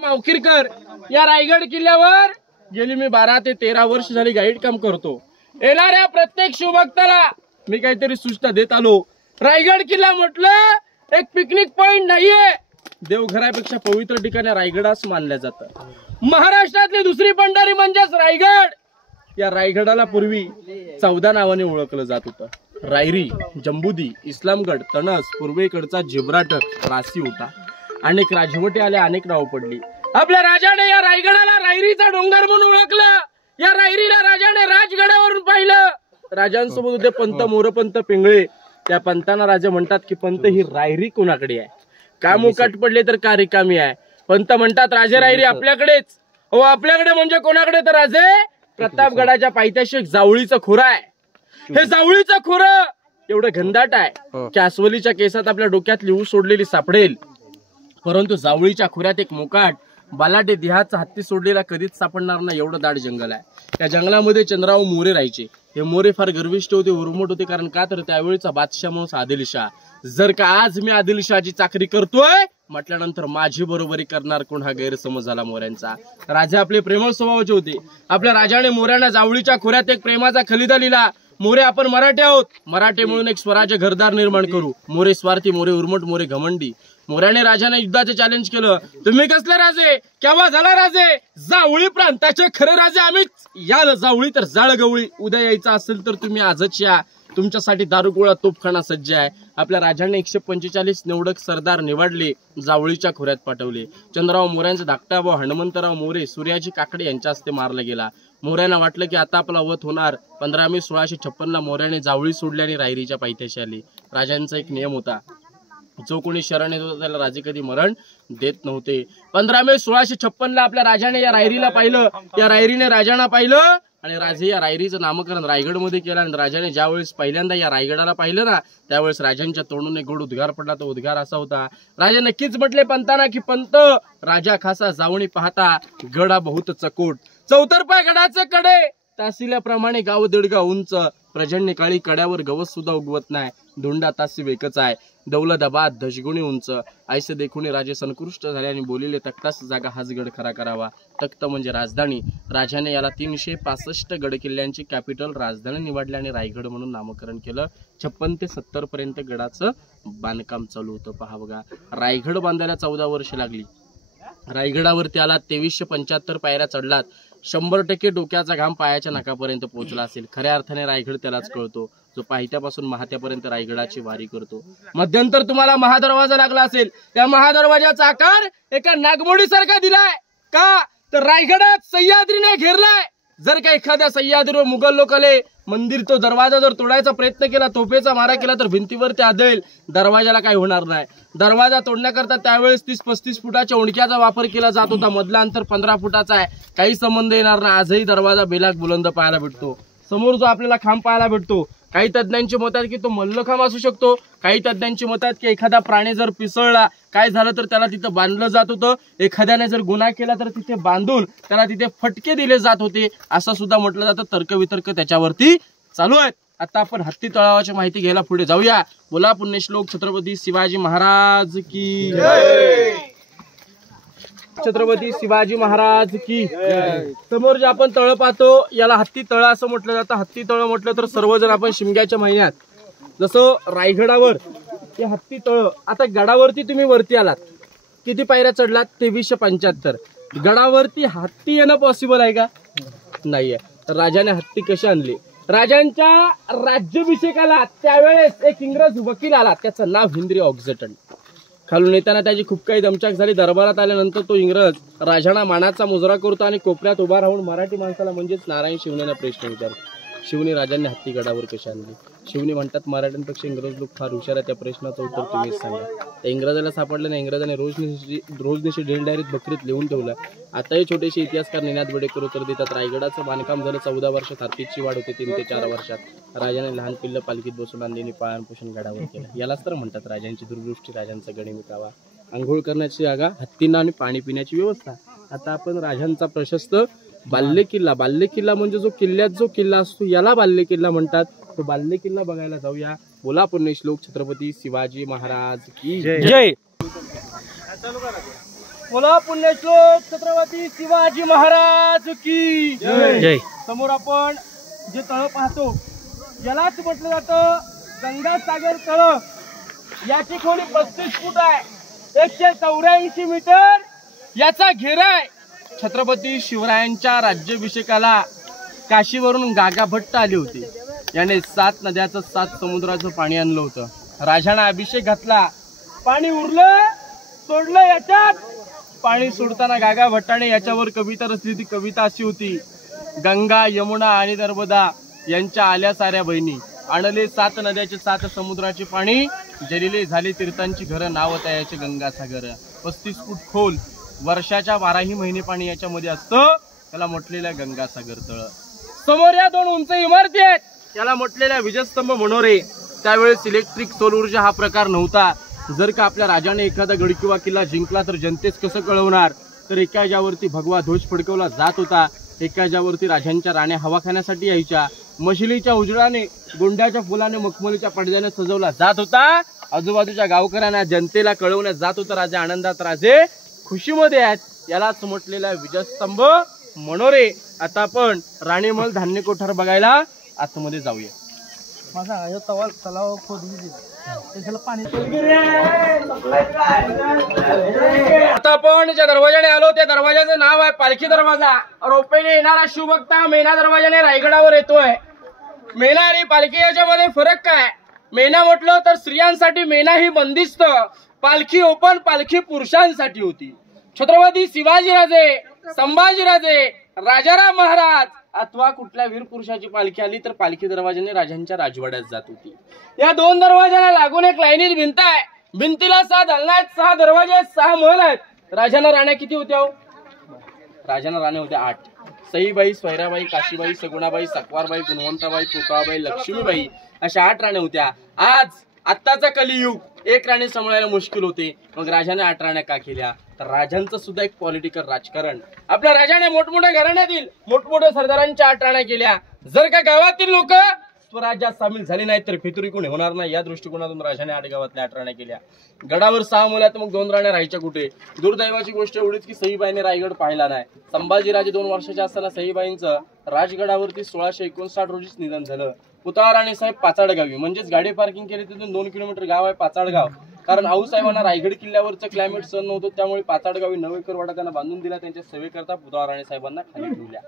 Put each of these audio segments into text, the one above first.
मावकीरकर या रायगड किल्ल्यावर गेली मी 12 ते 13 वर्ष झाली गाईड काम करतो। येणाऱ्या प्रत्येक शिवभक्ताला मी काहीतरी सूचना देत आलो। रायगड किल्ला म्हटलं एक पिकनिक पॉइंट नाहीये, देवघरापेक्षा पवित्र ठिकाण रायगडास मानलं जातं। महाराष्ट्रातली दुसरी पंढरी म्हणजेच रायगड। या रायगडाला पूर्वी 14 नावाने ओळखलं जात होतं। रायरी, जंबुदी, इस्लामगड, तणस, पूर्वेकडचा जिब्राल्टर, रासी होता। अनेक राजवटी आल्या, अनेक नाव पडली। आपल्या राजाने या रायगडाला रायरीचा डोंगर म्हणून ओळखलं। या रायरीला राजाने राजगडावरून पाहिलं। राजांसोबत होते पंत, मोरपंत, पिंगळे। त्या पंतांना राजा म्हणतात की पंत ही रायरी कोणाकडे आहे? का मुकाट पडले तर का रिकामी आहे? पंत म्हणतात राजे रायरी आपल्याकडेच। हो आपल्याकडे म्हणजे कोणाकडे? तर राजे प्रतापगडाच्या पायथ्याशी एक जावळीचं खोरं आहे। हे जावळीचं खोरं एवढं घनदाट आहे की अस्वलीच्या केसात आपल्या डोक्यात लिहू सोडलेली सापडेल, परंतु जावळीच्या खोऱ्यात एक मुकाट बालाटे देहाचा हत्ती सोडलेला कधीच सापडणार नाही, एवढं दाट जंगल आहे। त्या जंगलामध्ये चंद्राव मोरे राहायचे। हे मोरे फार गर्विष्ठ होते, उर्मट होते। कारण का तर त्यावेळीचा बादशाह म्हणून आदिलशाह। जर का आज मी आदिलशाहची चाकरी करतोय म्हटल्यानंतर माझी बरोबरी करणार कोण, हा गैरसमज झाला मोऱ्यांचा। राजा आपले प्रेमळ स्वभावाचे होते। आपल्या राजाने मोऱ्यांना जावळीच्या खोऱ्यात एक प्रेमाचा खलिदा लिहिला। मोरे आपण मराठी आहोत, मराठी म्हणून एक स्वराज्य घरदार निर्माण करू। मोरे स्वार्थी, मोरे उर्मट, मोरे घमंडी। मोऱ्याने राजाने युद्धाचे चॅलेंज केलं। तुम्ही कसले राजे? केव्हा झाला राजे? जावळी प्रांताचे खरे राजे आम्हीच। याल जावळी तर जाळ गवळी। उद्या यायचं असेल तर तुम्ही आजच या, तुमच्यासाठी दारुगोळा तोफखाना सज्ज आहे। आपल्या राजाने 145 निवडक सरदार निवडले, जावळीच्या खोऱ्यात पाठवले। चंद्रराव मोऱ्यांचा धाकटा भाऊ हनुमंतराव मोरे सूर्याजी काकडे यांच्या हस्ते मारला गेला। मोऱ्यांना वाटलं की आता आपला वध होणार। 15 मे 1656 मोऱ्याने जावळी सोडली आणि रायरीच्या पायथ्याशी आली। राजांचा एक नियम होता, जो कोणी शरण येत होता त्याला राजे कधी मरण देत नव्हते। 15 मे 1656 आपल्या राजाने या रायरीला पाहिलं। या रायरीने राजांना पाहिलं आणि राजे या रायरीचं नामकरण रायगड मध्ये केलं। आणि राजाने ज्यावेळेस पहिल्यांदा या रायगडाला पाहिलं ना, त्यावेळेस राजांच्या तोंडून एक गोड उद्गार पडला। तो उद्गार असा होता, राजा नक्कीच म्हटले पंताना की पंत राजा खासा जावणी पाहता गडा बहुत चकोट। चौतर्फा गडाचे कडे तासिल्याप्रमाणे गाव 1.5 गाव उंच। प्रजन्य काळी कड्यावर गवत सुद्धा उगवत नाही। धोंडा तासी एकच आहे, दौलताबाद दशगुणी उंच। ऐसे देखून राजे संकृष्ट झाले आणि बोलिले तख्तास जागा हाच गड खरा करावा। तख्त म्हणजे राजधानी। राजाने याला 365 गड किल्ल्यांची कॅपिटल राजधानी निवडली आणि रायगड म्हणून नामकरण केलं। 56 ते 70 पर्यंत गडाचं बांधकाम चालू होतं। पहा बघा, रायगड बांधायला 14 वर्ष लागली। रायगडावरती आला 2375 पायऱ्या चढलात। 100% डोक्याचा घाम पायाच्या नाकापर्यंत पोहोचला असेल। खऱ्या अर्थाने रायगड त्यालाच कळतो जो पायथ्यापासून महात्यापर्यंत रायगडाची वारी करतो। मध्यंतर तुम्हाला महादरवाजा लागला असेल। त्या महादरवाजाचा आकार एका नागमोडी सारखा दिलाय। का तर रायगडात सह्याद्रीने घेरलाय। जर का एखाद्या सह्याद्रीवर मुघल लोक आले, मंदिर तो दरवाजा जर तोडायचा प्रयत्न केला, तोफेचा मारा केला तर भिंतीवरती आदळेल, दरवाजाला काही होणार नाही। दरवाजा तोडण्याकरता त्यावेळेस 30-35 फुटाच्या ओंडक्याचा वापर केला जात होता। मधला अंतर 15 फुटाचा आहे, काही संबंध येणार नाही। आजही दरवाजा बेलाक बुलंद पाहायला भेटतो। समोर जो आपल्याला खांब पाहायला भेटतो, काही तज्ञांची मत आहेत की तो मल्लखांब असू शकतो। काही तज्ञांची मत आहेत की एखादा प्राणी जर पिसळला, काय झालं तर त्याला तिथं बांधलं जात होतं। एखाद्याने जर गुन्हा केला तर तिथे बांधून त्याला तिथे फटके दिले जात होते, असं सुद्धा म्हटलं जातं। तर्कवितर्क त्याच्यावरती चालू आहेत। आता आपण हत्ती तळावाची माहिती घ्यायला पुढे जाऊया। बोला पुण्यश्लोक छत्रपती शिवाजी महाराज की जय। छत्रपती शिवाजी महाराज की जय। समोर जे आपण तळ पाहतो याला हत्ती तळ असं म्हटलं जातं। हत्ती तळ म्हटलं तर सर्वजण आपण शिमग्याच्या महिन्यात, जसं रायगडावर हे हत्ती तळ। आता गडावरती तुम्ही वरती आलात, किती पायऱ्या चढलात? 2375। गडावरती हत्ती येणं पॉसिबल आहे का? नाहीये। राजाने हत्ती कशी आणली? राजांच्या राज्याभिषेकाला त्यावेळेस एक इंग्रज वकील आला, त्याचं नाव हेनरी ऑक्झटन। खालून येताना त्याची खूप काही दमछाक झाली। दरबारात आल्यानंतर तो इंग्रज राजांना मानाचा मुजरा करतो आणि कोपऱ्यात उभा राहून मराठी माणसाला म्हणजेच नारायण शिवनेला प्रश्न विचारतो, शिवने राजांनी हत्ती गडावर कशी आणली? शिवने म्हणतात मराठ्यांपेक्षा इंग्रज लोक फार हुशार आहे, त्या प्रश्नाचं उत्तर तुम्हीच सांगा। त्या इंग्रजाला सापडलं नाही। इंग्रजाने रोजनिशी ड्रिल डायरीत बकरीत लिहून ठेवलं। आताही छोटेसे इतिहासकार निनाद बडेकर उत्तर देतात, रायगडाचं बांधकाम झालं 14 वर्षात, हत्तीची वाढ होते 3 ते 4 वर्षात। राजाने लहान पिल्लं पालखीत बसून आणलेली पाळणपोषण गडावर केलं। यालाच तर म्हणतात राजांची दूरदृष्टी, राजांचा गणिमिकावा। आंघोळ करण्याची जागा, हत्तींना आणि पाणी पिण्याची व्यवस्था। आता आपण राजांचा प्रशस्त बाल्य किल्ला म्हणजे जो किल्ल्यात जो किल्ला असतो याला बाल्य किल्ला म्हणतात। तो बाल्य किल्ला बघायला जाऊया। बोला पुण्यश्लोक छत्रपती शिवाजी महाराज की जय। बोला पुण्यश्लोक छत्रपती शिवाजी महाराज की जय. समोर आपण जे तळ पाहतो यालाच म्हटलं जातं गंगासागर तळ. याची खोली 35 फूट आहे. 184 मीटर याचा घेरा आहे. छत्रपती शिवरायांच्या राज्याभिषेकाला काशीवरून गागा भट्ट आले होते. याने 7 नद्याचं 7 समुद्राचं पाणी आणलं होतं. राजानं अभिषेक घातला. पाणी उरलं सोडलं याच्यात. पाणी सोडताना गागा भट्टाने याच्यावर कविता रचली. ती कविता अशी होती, गंगा यमुना आणि नर्मदा यांच्या आल्या साऱ्या बहिणी, आणले 7 नद्याचे 7 समुद्राचे पाणी, जलिले झाले तीर्थांची घरं, नाव त्याचे गंगासागर. 35 फूट खोल, वर्षाच्या 12ही महिने पाणी याच्यामध्ये असतं. त्याला म्हटलेलं आहे गंगासागर तळ. समोर या 2 उंच इमारती आहेत. त्याला म्हटलेल्या विजयस्तंभ मनोरे. त्यावेळेस इलेक्ट्रिक सौर ऊर्जा हा प्रकार नव्हता. जर का आपल्या राजाने एखादा गड किंवा किल्ला जिंकला तर जनतेस कसं कळवणार. तर एका ज्यावरती भगवा ध्वज फडकवला जात होता. एका ज्यावरती राजांच्या राण्या हवा खाण्यासाठी यायच्या. मशिलीच्या उजळाने, गोंड्याच्या फुलाने, मखमलीच्या पडद्याने सजवला जात होता. आजूबाजूच्या गावकऱ्यांना जनतेला कळवण्यात जात होतं राजे आनंदात, राजे खुशीमध्ये आहेत. यालाच म्हटलेला विजयस्तंभ मनोरे. आता आपण राणीमल धान्य कोठार बघायला आतमध्ये जाऊया. माझा तलाव खोदून पाणी. आता आपण ज्या दरवाजाने आलो त्या दरवाजाचं नाव आहे पालखी दरवाजा. रोपेने येणारा शिवभक्त मेना दरवाजाने रायगडावर येतोय. मेना आणि पालखी याच्यामध्ये फरक काय. मेना म्हटलं तर स्त्रियांसाठी मेना ही बंदिस्त, पालखी ओपन, पालखी पुरुषांसाठी होती. छत्रपती शिवाजीराजे, संभाजीराजे, राजाराम महाराज अथवा कुठल्या वीर पुरुषाची पालखी आली तर पालखी दरवाजाने राजांच्या राजवाड्यात जात होती. या 2 दरवाजाला लागून एक लाईनीत भिंत आहे. भिंतीला 6 दालना आहेत, 6 दरवाजे आहेत, 6 महल आहेत. राजांना राण्या किती होत्या हो? राजांना राण्या होत्या 8. सईबाई, स्वैराबाई, काशीबाई, सगुणाबाई, सकवारबाई, गुणवंताबाई, पोकळाबाई, लक्ष्मीबाई अशा 8 राण्या होत्या. आत्ताचा कलियुग 1 राणी सांभाळायला मुश्किल होते. मग राजाने 8 राण्या का केल्या. तर राजांचं सुद्धा एक पॉलिटिकल राजकारण. आपल्या राजाने मोठमोठ्या घराण्यातील मोठमोठ्या सरदारांच्या 8 राण्या केल्या. जर का गावातील लोक स्वराज्यात सामील झाले नाहीत तर फितुरी कोणी होणार नाही. या दृष्टिकोनातून राजाने 8 गावातल्या 8 राण्या केल्या. गडावर 6 मुलात मग 2 राण्या राहायच्या कुठे. दुर्दैवाची गोष्ट एवढीच की सईबाईने रायगड पाहिला नाही. संभाजीराजे 2 वर्षाचे असताना सईबाईंचं राजगडावरती 1659 रोजीच निधन झालं. पुतळा राणीसाहेब पाचाडगावी, म्हणजेच गाडी पार्किंग केली तिथून 2 किलोमीटर गाव आहे पाचाडगाव. कारण आऊसाहेबांना रायगड किल्ल्यावरचं क्लायमेट सहन नव्हतं, त्यामुळे पाचाडगावी 9 एकर वाडा त्यांना बांधून दिला. त्यांच्या सेवेकरता पुतळा राणीसाहेबांना खाली ठेवल्या.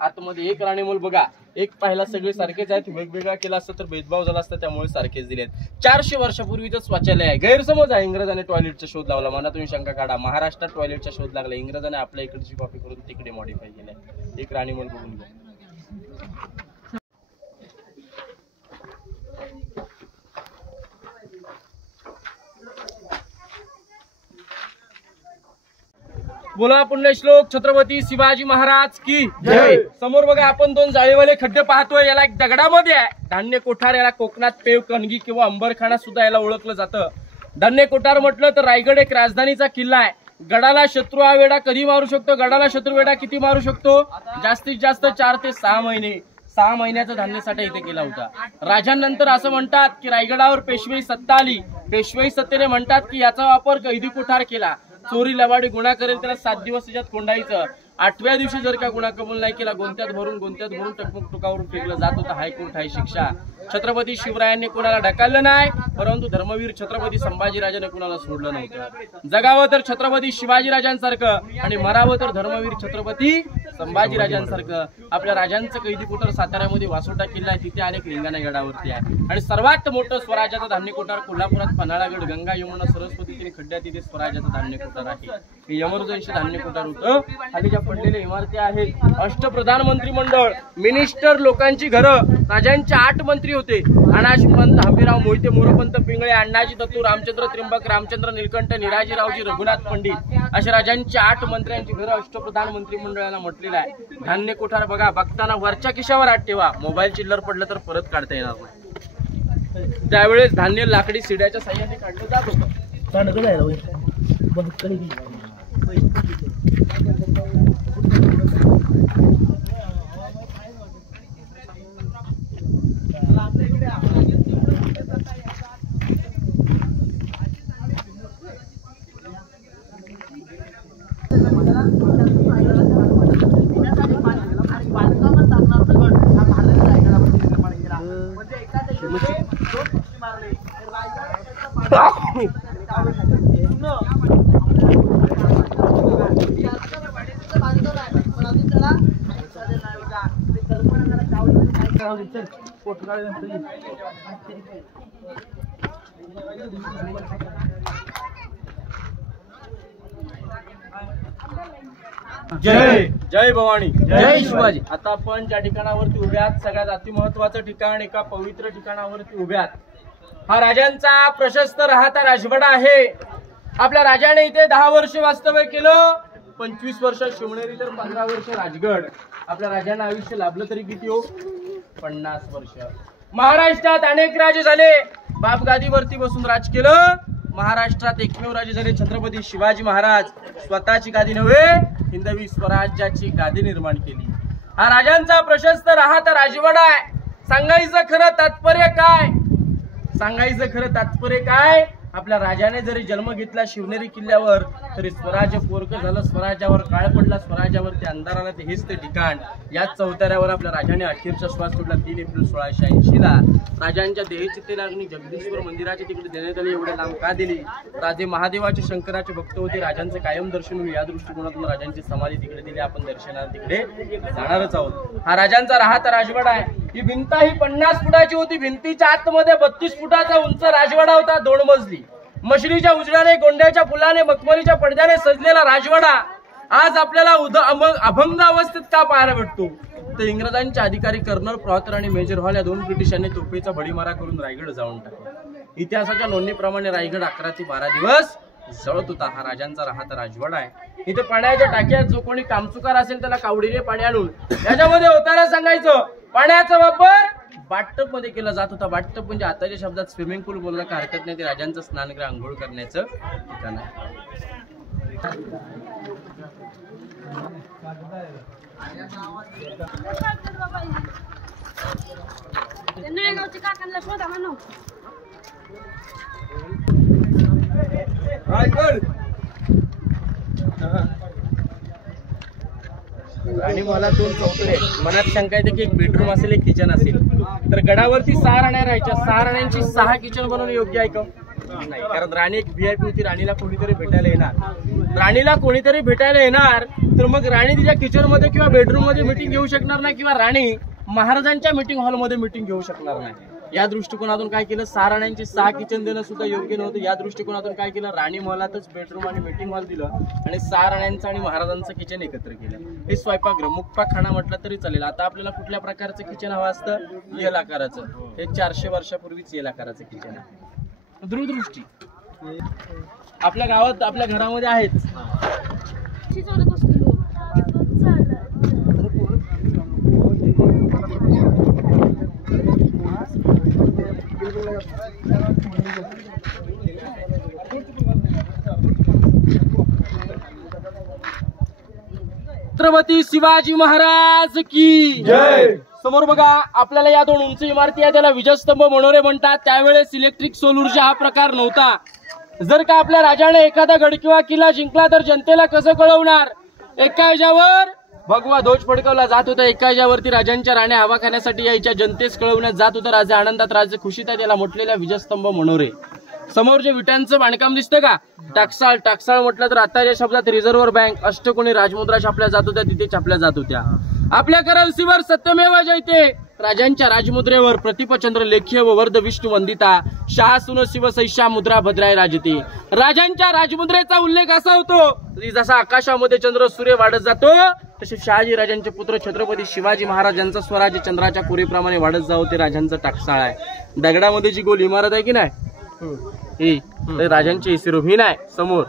आतमध्ये 1 राणीमूल बघा. एक पाहिला सगळे सारखेच आहेत. वेगवेगळा केला असतं तर भेदभाव झाला असता, त्यामुळे सारखेच दिलेत. 400 वर्षापूर्वीच शौचालय आहे. गैरसमज आहे. इंग्रजाने टॉयलेटचा शोध लावला. मनातून शंका काढा. महाराष्ट्रात टॉयलेटचा शोध लागला. इंग्रजाने आपल्या इकडची कॉपी करून तिकडे मॉडिफाय केलंय. 1 राणीमूल बघून घ्या. बोला पुण्यश्लोक छत्रपती शिवाजी महाराज की जय. समोर बघा आपण 2 जाळीवाले खड्डे पाहतोय. याला एक दगडामध्ये आहे धान्य कोठार. याला कोकणात पेव, कणगी किंवा अंबरखाना सुद्धा याला ओळखलं जातं. धान्य कोठार म्हटलं तर रायगड एक राजधानीचा किल्ला आहे. गडाला शत्रू हा वेढा कधी मारू शकतो. गडाला शत्रू वेढा किती मारू शकतो. जास्तीत जास्त 4 ते 6 महिने. 6 महिन्याचा धान्यसाठा इथे केला होता. राजांनंतर असं म्हणतात की रायगडावर पेशवाई सत्ता आली. पेशवाई सत्तेने म्हणतात की याचा वापर कैदी कोठार केला. चोरी लवाडी गुन्हा करेल त्याला 7 दिवस त्याच्यात कोंडायचं. 8व्या दिवशी जर का गुन्हा कबूल नाही केला गोंत्यात भरून टकमुक टोकावरून फेकलं जात होतं. हायकोर्ट हाय शिक्षा. छत्रपती शिवरायांनी कोणाला ढकललं नाही, परंतु धर्मवीर छत्रपती संभाजीराजाने कोणाला सोडलं नव्हतं. जगावं तर छत्रपती शिवाजीराजांसारखं आणि मरावं तर धर्मवीर छत्रपती संभाजीराजांसारखं. आपल्या राजांचं कैदी कोठार साताऱ्यामध्ये वासोटा किल्ला आहे. तिथे अनेक लिंगाणा गडावरती आहे. आणि सर्वात मोठं स्वराज्याचं धान्य कोठार कोल्हापुरात पन्हाळागड, गंगा यमुना सरस्वती 3 खड्ड्यात तिथे स्वराज्याचं धान्य कोठार आहे. हे इमर्जन्सी धान्य कोठार होतं. खाली ज्या पडलेल्या इमारती आहेत अष्टप्रधान मंडळ, मिनिस्टर, लोकांची घरं. राजांचे 8 मंत्री होते. अनाशिपंत, हंबीराव मोहिते, मोरपंत पिंगळे, अण्णाजी दत्तू, रामचंद्र त्रिंबक, रामचंद्र नीलकंठ, निराजीरावजी, रघुनाथ पंडित अशा राजांची 8 मंत्र्यांची घरं अष्टप्रधान मंत्रिमंडळाला म्हटलेलं आहे. धान्य कोठार बघा. बघताना वरच्या खिशावर हात ठेवा. मोबाईल चिल्लर पडलं तर परत काढता येणार नाही. त्यावेळेस धान्य लाकडी सिड्याच्या साह्याने काढलं जात होतं. राहू दे चल फोटो काढ जय जय भवानी जय शिवाजी. आता आपण ज्या ठिकाणावरती उभे आहात सगळ्यात अतिमहत्वाचं ठिकाण एका पवित्र ठिकाणावरती उभे आहात. हा राजांचा प्रशस्त राहता राजवाडा आहे. आपल्या राजाने इथे 10 वर्ष वास्तव्य केलं. 25 वर्ष शिवनेरी तर 15 वर्ष राजगड. आपल्या राजांना आयुष्य लाभलं तरी किती हो? 50 वर्ष. महाराष्ट्रात अनेक राजे झाले. बाप गादीवरती बसून राज केलं. महाराष्ट्रात एकमेव राजे झाले छत्रपती शिवाजी महाराज. स्वतःची गादी नव्हे हिंदवी स्वराज्याची गादी निर्माण केली. हा राजांचा प्रशस्त राहता राजवाडा आहे. सांगायचं खरं तात्पर्य काय? आपल्या राजाने जरी जन्म घेतला शिवनेरी किल्ल्यावर तरी स्वराज्य पोरकं झालं. स्वराज्यावर काळ पडला. स्वराज्यावरती अंधार आला. हेच ते ठिकाण. याच चौताऱ्यावर आपल्या राजाने अखेरचा श्वास सोडला 3 एप्रिल 1680 ला. राजांच्या देहचित्तेला अग्नी जगदीश्वर मंदिराच्या तिकडे देण्यात आली. एवढे लांब का दिली? राजे महादेवाचे शंकराचे भक्त होते. राजांचे कायम दर्शन होईल या दृष्टिकोनातून राजांची समाधी तिकडे दिली. आपण दर्शनाला तिकडे जाणारच आहोत. हा राजांचा राहता राजवाडा आहे. ही भिंत ही 50 फुटाची होती. भिंतीच्या आतमध्ये 32 फुटाचा उंच राजवाडा होता. 2 मजली. मशरीच्या उजड्याने, गोंड्याच्या फुलाने, मखमलीच्या पडद्याने सजलेला राजवाडा आज आपल्याला अभंग अवस्थेत का पाहायला भेटतो? तर इंग्रजांचे अधिकारी कर्नल प्रॉतर आणि मेजर हॉल या 2 ब्रिटिशांनी तोफेचा भडीमारा करून रायगड जाळून टाकला. इतिहासाच्या नोंदणीप्रमाणे रायगड 11 ते 12 दिवस जळत होता. हा राजांचा राहता राजवाडा आहे. इथे पाण्याच्या टाक्यात जो कोणी कामचुकार असेल त्याला कावडीने पाणी आणून याच्यामध्ये होताना सांगायचं. पाण्याचा वापर बाथटब मध्ये केला जात होता. बाथटब म्हणजे आताच्या शब्दात स्विमिंग पूल बोलला का हरकत नाही. ते राजांचं स्नानगृह, आंघोळ करण्याचं ठिकाण आहे. आणि मला 2 चौतरे. मनात शंका येते की एक बेडरूम असेल, एक किचन असेल. तर गडावरती 6 राण्या राहायच्या. 6 राण्यांची 6 किचन बनवणं योग्य आहे का? नाही. कारण राणी एक VIP होती. राणीला कोणीतरी भेटायला येणार. तर मग राणी तिच्या किचन मध्ये किंवा बेडरूम मध्ये मीटिंग घेऊ शकणार नाही किंवा राणी महाराजांच्या मीटिंग हॉल मध्ये मीटिंग घेऊ शकणार नाही. या दृष्टिकोनातून काय केलं? 6 राण्यांची 6 किचन देणं सुद्धा योग्य नव्हतं. या दृष्टिकोनातून काय केलं? राणी महलातच बेडरूम आणि मीटिंग हॉल दिलं आणि 6 राण्यांचं आणि महाराजांचं किचन एकत्र केलं. हे स्वयंपाकगृह, मुक्ताखाना म्हटलं तरी चालेल. आता आपल्याला कुठल्या प्रकारचं किचन हवं असतं? एल आकाराचं. हे 400 वर्षापूर्वीच एल आकाराचं किचन आहे. दूरदृष्टी आपल्या गावात, आपल्या घरामध्ये आहेच. छत्रपती शिवाजी महाराज की जय. समोर बघा आपल्याला या 2 उंच इमारती आहेत. त्याला विजयस्तंभ मनोरे म्हणतात. त्यावेळेस इलेक्ट्रिक सोल ऊर्जा हा प्रकार नव्हता. जर का आपल्या राजाने एखादा गड किंवा किल्ला जिंकला तर जनतेला कसं कळवणार? एका ह्याच्यावर भगवा ध्वज फडकवला जात होता. एका ह्याच्यावरती राजांच्या राण्या हवा खाण्यासाठी यायच्या. जनतेस कळवण्यात जात होतं. राजे आनंदात, राजे खुशीत आहे. त्याला म्हटलेल्या विजयस्तंभ मनोरे. समोर जे विटांचं बांधकाम दिसतं का? टाकसाळ. टाकसाळ म्हटलं तर आताच्या शब्दात रिझर्व्ह बँक. अष्टकोनी राजमुद्रा छापल्या जात होत्या. तिथे छापल्या जात होत्या. आपल्या करन्सीवर सत्यमेव जयते. राजांच्या राजमुद्रेवर प्रतिपचंद्र लेख्य व वर्ध विष्णू वंदिता शाहसुन शिवसैषा मुद्रा भद्राय राजते. राजांच्या राजमुद्रेचा उल्लेख असा होतो जसा आकाशामध्ये चंद्र सूर्य वाढत जातो तसे शहाजी राजांचे पुत्र छत्रपती शिवाजी महाराजांचा स्वराज्य चंद्राच्या कोरीप्रमाणे वाढत जावं. ते राजांचं टाकसाळ आहे. दगडामध्ये जी गोल इमारत आहे की नाही ही राजांची एसी रूम. ही नाही समोर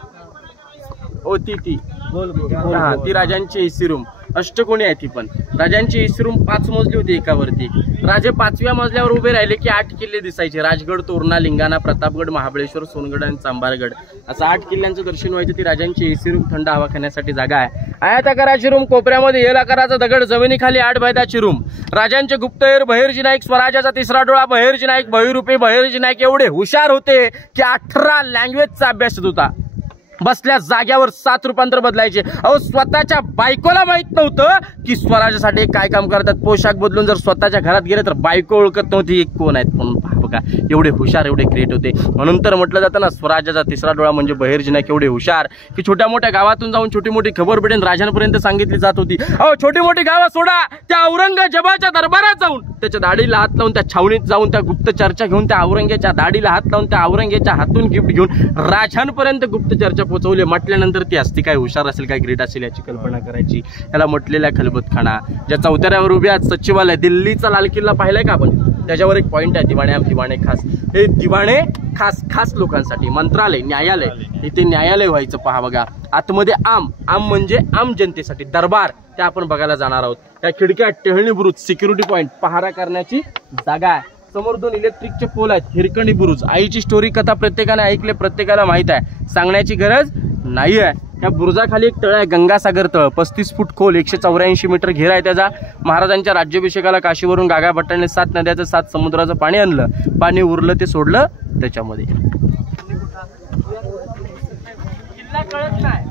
ओ ती हा ती राजांची एसी रूम. अष्टकोनी आहे ती पण. राजांची एसी रूम 5 मजली होती एकावरती. राजे 5व्या मजल्यावर उभे राहिले की 8 किल्ले दिसायचे. राजगड, तोरणा, लिंगाणा, प्रतापगड, महाबळेश्वर, सोनगड आणि चांभारगड असं 8 किल्ल्यांचं दर्शन व्हायचं. ती राजांची एसी रूम. थंड हवा खाण्यासाठी जागा आहे. आयताकाराची रूम. कोपऱ्यामध्ये एल आकाराचा दगड. जमिनीखाली 8 बायदाची रूम. राजांचे गुप्तहेर बहिर्जी नाईक, स्वराज्याचा 3रा डोळा बहिर्जी नाईक, बहिरूपे बहिर्जी नाईक एवढे हुशार होते की 18 लँग्वेजचा अभ्यास होता. बसल्या जाग्यावर 7 रूपांतर बदलायचे. अहो स्वतःच्या बायकोला माहित नव्हतं की स्वराज्यासाठी काय काम करतात. पोशाख बदलून जर स्वतःच्या घरात गेले तर बायको ओळखत नव्हती कोण आहेत म्हणून. बघा, एवढे हुशार, एवढे ग्रेट होते. म्हणून तर म्हटलं जातं ना, स्वराज्याचा तिसरा डोळा म्हणजे बहिर्जीनाईक एवढे हुशार की छोट्या मोठ्या गावातून जाऊन छोटी मोठी खबर भेटेन राजांपर्यंत सांगितली जात होती. अहो, छोटी मोठी गावं सोडा, त्या औरंगजेबाच्या दरबारात जाऊन त्याच्या दाढीला हात लावून, त्या छावणीत जाऊन त्या गुप्त चर्चा घेऊन, त्या औरंगजेबाच्या दाढीला हात लावून, त्या औरंगजेबाच्या हातून गिफ्ट घेऊन राजांपर्यंत गुप्त चर्चा पोहोचवली. म्हटल्यानंतर ती असती काय हुशार असेल, काय ग्रेट असेल याची कल्पना करायची. याला म्हटलेल्या खलबतखाना, ज्या चौथऱ्यावर उभ्या सचिवालय, दिल्लीचा लाल किल्ला पाहिलाय का आपण? त्याच्यावर एक पॉइंट आहे, दिवाणे खास. हे दिवाणे खास लोकांसाठी, मंत्रालय, न्यायालय, इथे न्यायालय व्हायचं पहा बघा. आतमध्ये आम म्हणजे आम जनतेसाठी दरबार, ते आपण बघायला जाणार आहोत. त्या खिडक्या, टेहळणी बुरुज, सिक्युरिटी पॉइंट, पहारा करण्याची जागा आहे. समोर 2 इलेक्ट्रिकचे पोल आहेत, हिरकणी बुरुज. आईची स्टोरी कथा प्रत्येकाने ऐकले, प्रत्येकाला माहित आहे, सांगण्याची गरज नाही आहे. या बुरुजाखाली एक तळ आहे, गंगासागर तळ, 35 फूट खोल, 184 मीटर घेरा आहे त्याचा. महाराजांच्या राज्याभिषेकाला काशीवरून गागा भट्टाने 7 नद्याचं 7 समुद्राचं पाणी आणलं. पाणी उरलं ते सोडलं त्याच्यामध्ये. किल्ला कळत नाही,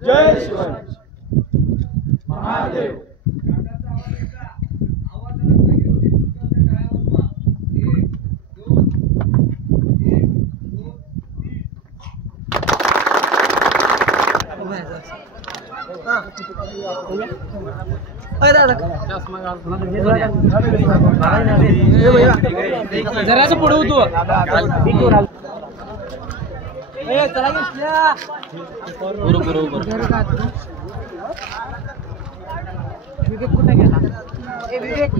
जय शिवाजी महादेव. जरासं पुढे होतो. विवेक कुठे गेला? विवेक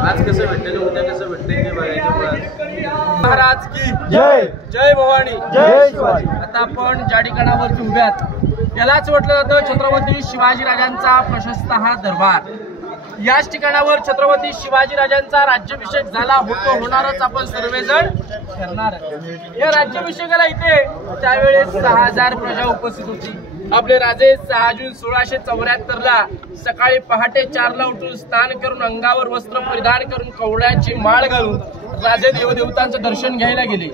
आज कसं भेटते, उद्या कसं भेटते महाराज की जय. जय भवानी, जय शिवाजी. आता आपण ज्या ठिकाणावरती उभ्यात, यालाच म्हटलं जातं छत्रपती शिवाजीराजांचा प्रशस्त हा दरबार. याच ठिकाणावर छत्रपती शिवाजीराजांचा राज्याभिषेक झाला, होणारच आपण सर्वजण करणार. या राज्याभिषेकाला इथे त्यावेळेस 6000 प्रजा उपस्थित होती. आपले राजे 6 जून 1674ला सकाळी पहाटे 4ला उठून स्नान करून, अंगावर वस्त्र परिधान करून, कवड्याची माळ घालून राजे देवदेवतांचं दर्शन घ्यायला गेले.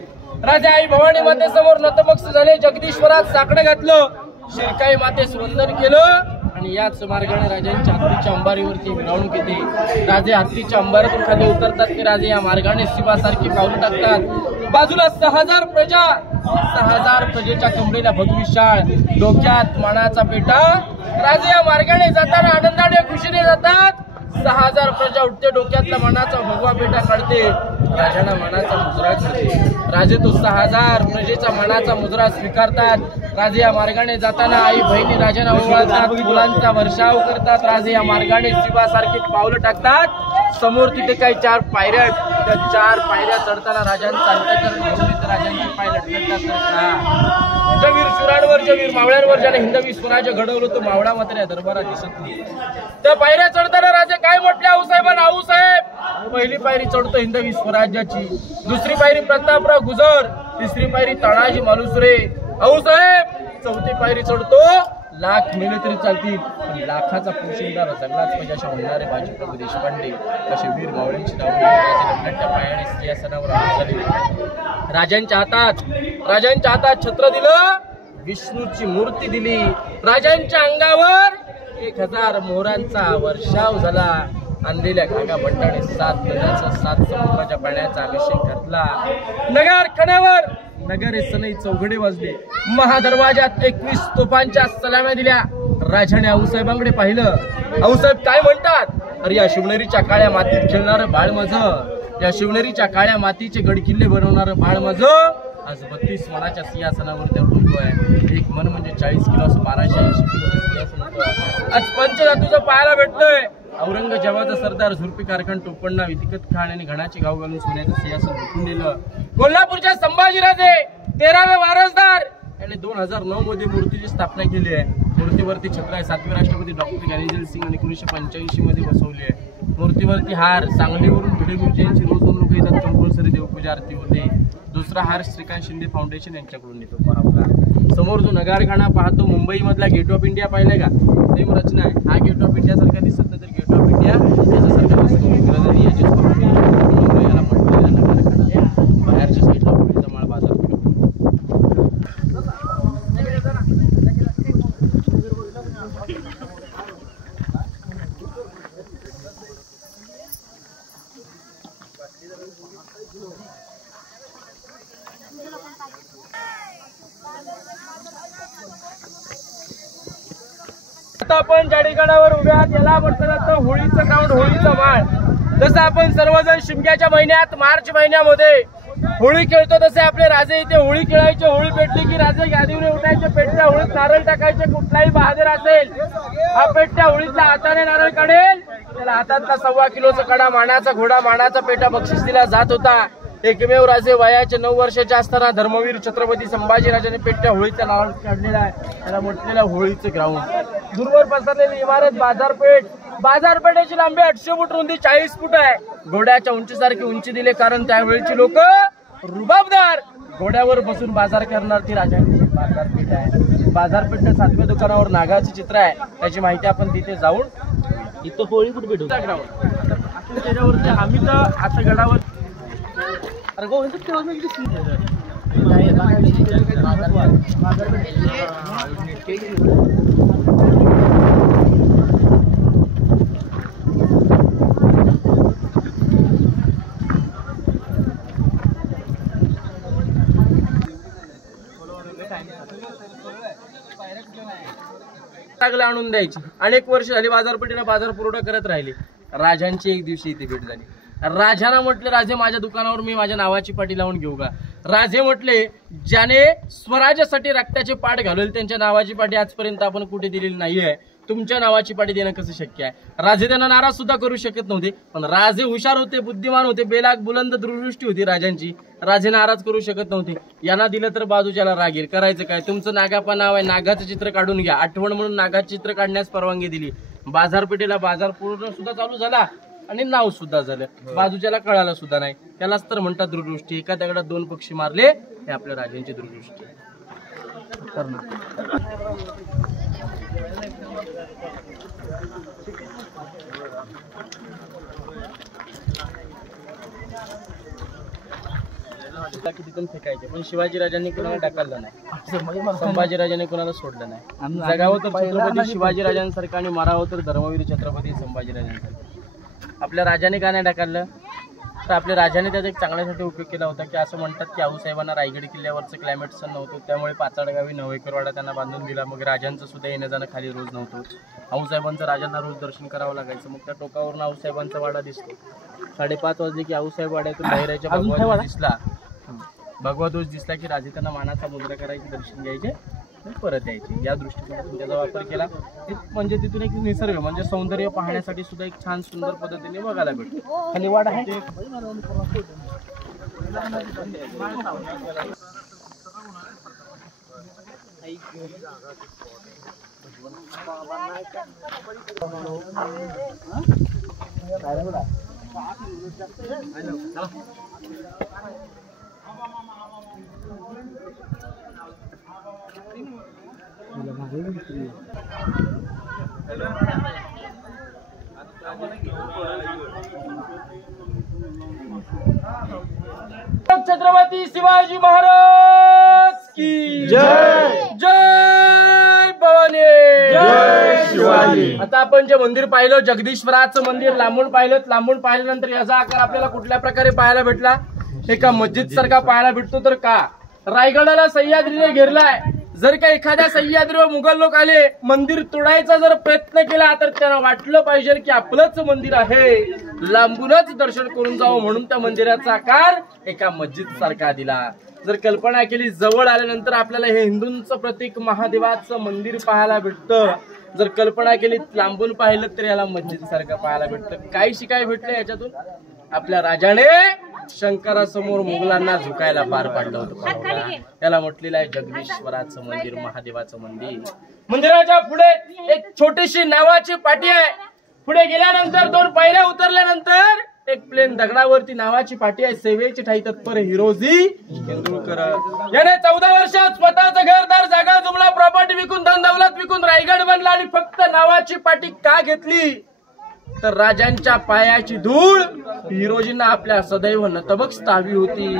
राजे आई भवानी मातेसमोर नतमस्तक झाले, जगदीश्वरात साकडं घातलं, शिरकाई मातेस वंदन केलं आणि याच मार्गाने राजांच्या हत्तीच्या अंबारीवरती मिरवणूक येते. राजे हत्तीच्या अंबारीतून खाली उतरतात की राजे या मार्गाने शिवासारखी पावलं टाकतात. बाजूला 6000 प्रजा, 6000 प्रजेच्या कमरेला भगवी शाळ, डोक्यात मानाचा पेटा. राजे या मार्गाने जाताना आनंदाने, खुशीने जातात. 6000 प्रजा उठते, डोक्यातला मानाचा भगवा पेटा काढते, राजांना मानाचा मुजरा करते. राजे तो 6000 प्रजेचा मानाचा मुजरा स्वीकारतात. राजे या मार्गाने जाताना आई बहिणी राजांना ओवाळतात, फुलांचा वर्षाव करतात. राजे या मार्गाने शिवासारखी पावलं टाकतात. समोर तिथे काही 4 पायऱ्या आहेत, त्या 4 पायऱ्या चढताना राजांचं अंतःकरण घेऊन येतं, राजांची पाय लटकतात. ज्या वीर शुरांवर, ज्या वीर मावळ्यांवर ज्याने हिंदवी स्वराज्य घडवलं, तो मावळा मात्र या दरबारात दिसत नाही. त्या पायऱ्या चढताना राजे काय म्हटले आऊसाहेबांना? आऊसाहेब, पहिली पायरी चढतो हिंदवी स्वराज्याची, दुसरी पायरी प्रतापराव गुजर, तिसरी पायरी तानाजी मालुसरे. आऊसाहेब, चौथी पायरी चढतो, लाख मेले तरी चालतील, पण लाखाचा पोशिंदा जगलाच पाहिजे अशा म्हणणारे बाजीप्रभू देशपांडे असे वीर मावळ्यांची नावे त्या पायाने सिंहासनावर झाली. राजांच्या हातात छत्र दिलं, विष्णूची मूर्ती दिली. राजांच्या अंगावर 1000 मोहरांचा वर्षाव झाला. आणलेल्या घागा भट्टाने 7 नद्याचा 7 समुद्राच्या पाण्याचा अभिषेक घातला. नगर खाण्यावर नगरे सनई चौघडे वाजले. महादरवाजात 21 तोफांच्या सलाम्या दिल्या. राजाने आऊसाहेबांकडे पाहिलं. आऊसाहेब काय म्हणतात? अरे, या शिवनेरीच्या काळ्या मातीत खेळणारं बाळ माझं, या शिवनेरीच्या काळ्या मातीचे गडकिल्ले बनवणारं बाळ माझं, आज 32 मनाच्या सिंहासनावर त्या डोकतोय. एक मन म्हणजे 40 किलो असं 1280 किलो सिंहासन होतं. आज पंचधातूचं पाहायला भेटतोय. औरंगजेबाचा सरदार झुल्फिकार खान टोपणना वितिकत खान आणि घणाची गाव घालून सोन्याचं सिंहासन लुटून दिलं. कोल्हापूरच्या संभाजीराजे 13वे वारसदार यांनी 2009 मध्ये मूर्तीची स्थापना केली आहे. मूर्तीवरती छत्र आहे. 7वे राष्ट्रपती डॉक्टर ज्ञानेंद्र सिंग आणि 1985 मध्ये बसवली आहे. मूर्तीवरती हार सांगलीवरून भिडे गुरुजींची रोज 2 लोक येतात. कंपल्सरी देवपूजा आरती होते. दुसरा हार श्रीकांत शिंदे फाउंडेशन यांच्याकडून येतो. पहा समोर जो नगारखाना पाहतो मुंबई मधला गेट ऑफ इंडिया पाहिलाय का? सेम रचना आहे. हा गेट ऑफ इंडिया सारखा दिसत नाही तर गेट ऑफ इंडिया याच्यासारखा दिसतो. इंग्रजांनी याची याला म्हटलेला नगारखाना. बाहेरच्या साईडला पुढचा माळ बाजार. आता आपण ज्या ठिकाणावर उभे आहात याला म्हटलं जातं होळीचं ग्राउंड, होळीचं माळ. जसं आपण सर्वजण शिमग्याच्या महिन्यात मार्च महिन्यामध्ये होळी खेळतो तसे आपले राजे इथे होळी खेळायचे. होळी पेटली की राजे गादीवर उठायचे. पेटल्या होळीत नारळ टाकायचे. कुठलाही बहादर असेल हा पेटल्या होळीतला हाताने नारळ काढेल त्याला हातातला 1.25 किलोचा कडा, मानाचा घोडा, मानाचा पेटा बक्षीस दिला जात होता. एकमेव राजे वयाचे 9 वर्षाचे असताना धर्मवीर छत्रपती संभाजीराजांनी पेटल्या होळीचा नारळ काढलेला आहे. त्याला म्हटलेलं होळीचं ग्राउंड. दूरवर पसरलेली इमारत बाजारपेठ. बाजारपेठेची लांबी 800 फूट, रुंदी 40 फूट आहे. घोड्याच्या उंचीसारखी उंची दिले कारण त्यावेळची लोक रुबाबदार. घोड्यावर बसून बाजार करणार ती राजांची बाजारपेठ आहे. बाजारपेठच्या 7व्या दुकानावर नागाचे चित्र आहे. त्याची माहिती आपण तिथे जाऊन इथं होळी कुठे भेटू ग्राउंड त्याच्यावरती आम्ही तर आता गडावर आणून द्यायची. अनेक वर्ष झाली बाजारपेठेला बाजार पुरवठा करत राहिली. राजांची एक दिवशी इथे भेट झाली. राजांना म्हटले, राजे माझ्या दुकानावर मी माझ्या नावाची पाटी लावून घेऊ का? राजे म्हटले, ज्याने स्वराज्यासाठी रक्ताचे पाठ घालवले त्यांच्या नावाची पाटी आजपर्यंत आपण कुठे दिलेली नाहीये. तुमच्या नावाची पाटी देणं कसं शक्य आहे? राजे त्यांना नाराज सुद्धा करू शकत नव्हते. पण राजे हुशार होते, बुद्धिमान होते, बेलाग बुलंद दूरदृष्टी होती राजांची. राजे नाराज करू शकत नव्हते. यांना दिलं तर बाजूच्याला राग येईल. करायचं काय? तुमचं नागापा नाव आहे, नागाचं चित्र काढून घ्या. आठवण म्हणून नागाचं चित्र काढण्यास परवानगी दिली. बाजारपेठेला बाजार पूर्ण सुद्धा चालू झाला आणि नाव सुद्धा झालं. बाजूच्याला कळालं सुद्धा नाही. त्यालाच तर म्हणतात दूरदृष्टी. एका दगडात 2 पक्षी मारले, हे आपल्या राजांची दूरदृष्टी. तिथून फेकायचे पण शिवाजीराजांनी कोणाला टाकलं नाही. संभाजीराजांनी कोणाला सोडलं नाही. जगावं तर छत्रपती शिवाजीराजांसारखं आणि मारावं तर धर्मवीर छत्रपती संभाजीराजांसारखं. आपल्या राजाने का नाही टाकलं? तर आपल्या राजाने त्याचा एक चांगल्यासाठी उपयोग केला होता की असं म्हणतात की आऊसाहेबांना रायगड किल्ल्यावरचं क्लायमेट सहन नव्हतं. त्यामुळे पाचाड गावी नवेकरवाडा त्यांना बांधून दिला. मग राजांचं सुद्धा येणं जाणं खाली रोज नव्हतं. आऊसाहेबांचं राजांना रोज दर्शन करावं लागायचं. मग त्या टोकावरून आऊसाहेबांचा वाडा दिसतो. 5:30 वाजले की आऊसाहेब वाड्यातून बाहेरच्या भगवा ध्वज दिसला की राजे त्यांना मानाचा मुद्रा करायचे, दर्शन घ्यायचे, परत यायचे. या दृष्टिकोनातून त्याचा वापर केला. म्हणजे तिथून एक निसर्ग म्हणजे सौंदर्य पाहण्यासाठी सुद्धा एक छान सुंदर पद्धतीने बघायला भेटतो. खाली वाडा आहे. छत्रपती शिवाजी महाराज की जय. जय भवानी. जय शिवाजी. आता आपण जे मंदिर पाहिलं जगदीश्वराचं मंदिर लांबून पाहिलं. लांबून पाहिल्यानंतर याचा आकार आपल्याला कुठल्या प्रकारे पाहायला भेटला? एका मस्जिद सारखा पाहायला भेटतो. तर का रायगडाला सह्याद्रीने घेरलाय. जर का एखाद्या सह्याद्रीवर मुघल लोक आले, मंदिर तोडायचा जर प्रयत्न केला तर त्यांना वाटलं पाहिजे की आपलंच मंदिर आहे, लांबूनच दर्शन करून जावं म्हणून त्या मंदिराचा आकार एका मस्जिद सारखा दिला. जर कल्पना केली जवळ आल्यानंतर आपल्याला हे हिंदूंचं प्रतीक महादेवाचं मंदिर पाहायला भेटतं. जर कल्पना केली लांबून पाहिलं तर याला मस्जिदसारखं पाहायला भेटतं. काय शिकाय भेटलं याच्यातून? आपल्या राजाने शंकरासमोर मुघलांना झुकायला पार पाडलं होतं. याला म्हटलेलं आहे जगदीश्वराचं मंदिर, महादेवाचं मंदिर. मंदिराच्या पुढे एक छोटीशी नावाची पाटी आहे. पुढे गेल्यानंतर 2 पायऱ्या उतरल्यानंतर एक प्लेन दगडावरती नावाची पाटी आहे. सेवेची ठाई तत्पर हिरोजी केंद्रुळकर. याने 14 वर्षात स्वतःचं घरदार, जागा जुमला, प्रॉपर्टी विकून, धन दौलत विकून रायगड बनला. आणि फक्त नावाची पाटी का घेतली तर राजांच्या पायाची धूळ हिरोजींना आपल्या सदैव नतमस्तक हवी होती.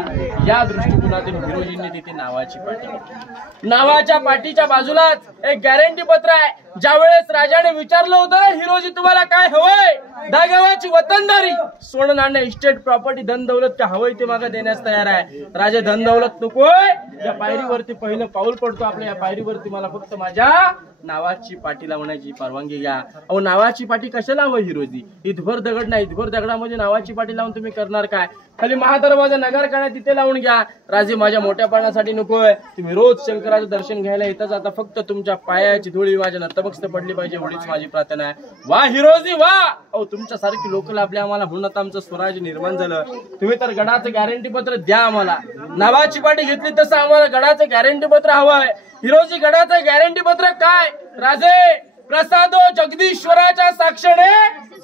या दृष्टिकोनातून हिरोजींनी तिथे नावाची पाटी घेतली. नावाच्या पाटीच्या बाजूलाच एक गॅरंटी पत्र आहे. ज्यावेळेस राजाने विचारलं होतं हिरोजी तुम्हाला काय हवंय, दागावाची वतनदारी, सोनं नाणं, इस्टेट, प्रॉपर्टी, धन दौलत का हवंय ते मागा देण्यास तयार आहे. राजा धन दौलत नकोय, या पायरीवरती पहिलं पाऊल पडतो आपल्या, या पायरीवरती मला फक्त माझ्या नावाची पाटी लावण्याची परवानगी घ्या. अहो नावाची पाटी कशाला हवं हिरोजी? इथभर दगड नाही, इथभर दगडामध्ये नावाची पाटी लावून तुम्ही करणार काय? खाली महादरवाजा नगर करण्यात तिथे लावून घ्या. राजे माझ्या मोठ्या पाण्यासाठी नकोय, तुम्ही रोज शंकराचं दर्शन घ्यायला येतच, आता फक्त तुमच्या पायाची धुळी माझ्या नतमस्तक पडली पाहिजे एवढीच माझी प्रार्थना आहे. वा हिरोजी वा. अहो तुमच्यासारखी लोक लाभले आम्हाला म्हणून आता आमचं स्वराज्य निर्माण झालं. तुम्ही तर गडाचं गॅरंटी पत्र द्या आम्हाला. नावाची पाटी घेतली तसं आम्हाला गडाचं गॅरंटी पत्र हवंय. हिरोजी गडाचं गॅरंटी पत्र काय? राजे प्रसादो जगदीश्वराच्या साक्षीने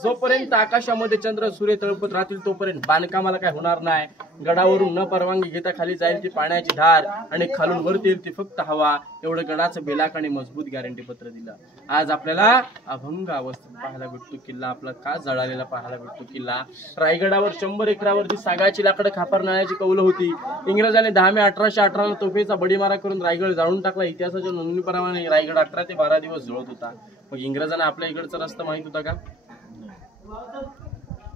जोपर्यंत आकाशामध्ये चंद्र सूर्य तळपत राहतील तोपर्यंत बांधकामाला काय होणार नाही. गडावरून न परवानगी घेता खाली जाईल ती पाण्याची धार आणि खालून वरती येईल ती फक्त हवा. एवढं गडाचं बेलाक आणि मजबूत गॅरंटी पत्र दिलं. आज आपल्याला अभंग अवस्थेत पाहायला भेटतो किल्ला. आपला का जळालेला पाहायला भेटतो किल्ला. रायगडावर 100 एकरावरती सागाची लाकडं खापरण्याची कौलं होती. इंग्रजांनी 10 मे 1818 तोफेचा बडीमारा करून रायगड जाळून टाकला. इतिहासाच्या नोंदणीप्रमाणे रायगड 11 ते 12 दिवस जळत होता. मग इंग्रजांना आपल्या इकडचा रस्ता माहित होता का?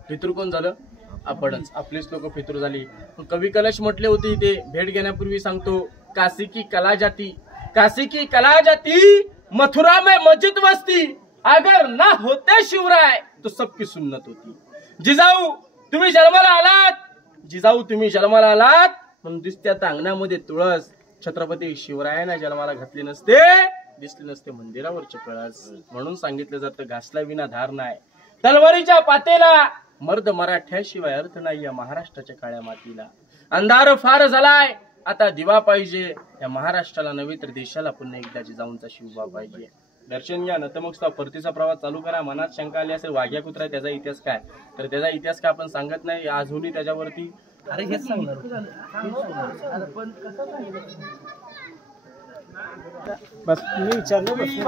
फितूर कोण झालं? आपणच. आपलीच लोक फितूर झाली. कवी कलश म्हटले होते इथे भेट घेण्यापूर्वी सांगतो, काशी की कला जाती, काशी की कला जाती, मथुरा में मस्जिद बसती, अगर ना होते शिवराय तो सबकी सुन्नत होती. जिजाऊ तुम्ही जन्माला आलात, जिजाऊ तुम्ही जन्माला आलात म्हणून दिसत्या अंगणामध्ये तुळस. छत्रपती शिवरायांना जन्माला घातली नसते, दिसले नसते मंदिरावरचे कळस. म्हणून सांगितलं जातं घासला विना धार नाही. तलवारीच्या पातेला मर्द मराठ्याशिवाय अर्थ नाही या महाराष्ट्राच्या काळ्या मातीला. अंधार फार झालाय, आता दिवा पाहिजे या महाराष्ट्राला नव्हे तर देशाला पुन्हा एकदा जिजाऊंचा शिवबा पाहिजे. दर्शन घ्या, नतमस्तक, परतीचा प्रवास चालू करा. मनात शंका आली असेल वाघ्या कुत्रा त्याचा इतिहास काय, तर त्याचा इतिहास काय आपण सांगत नाही. आजही त्याच्यावरती अरे हेच सांगणार बस मी विचारलं प्रश्न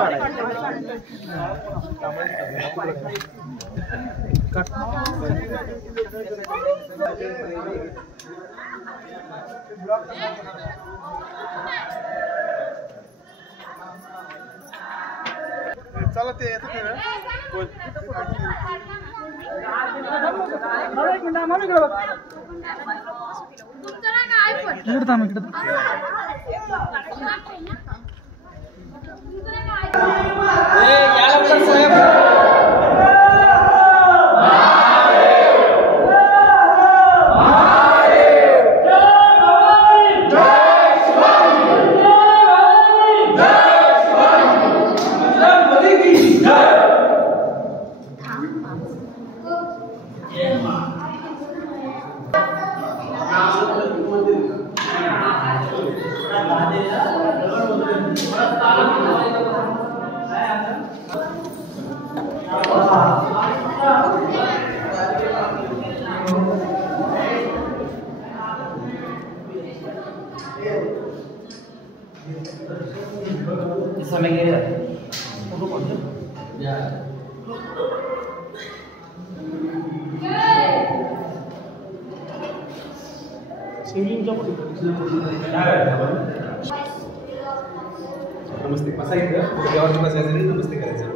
चला ते येतं नमस्ते बसायचं पुढे बसायचं आणि नमस्ते करायचं.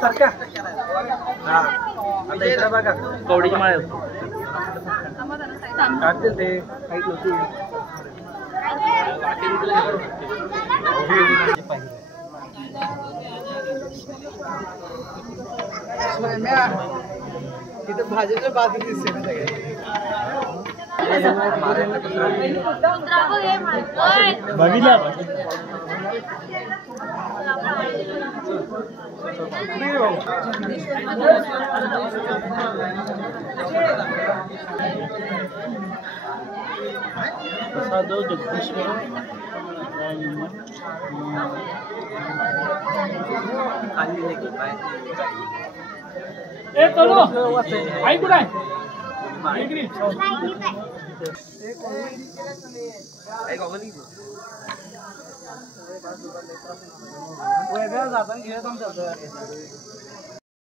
सारखा हा आता इकडे बघा कवडीची माळ काढतील ते काही नव्हती. तिथं भाजीच्या बाजूला दिसते बघितला प्रसादो जगदीश्वर ए चलो आई कुठं आहे वेगळ्या जाताना घेत आमच्या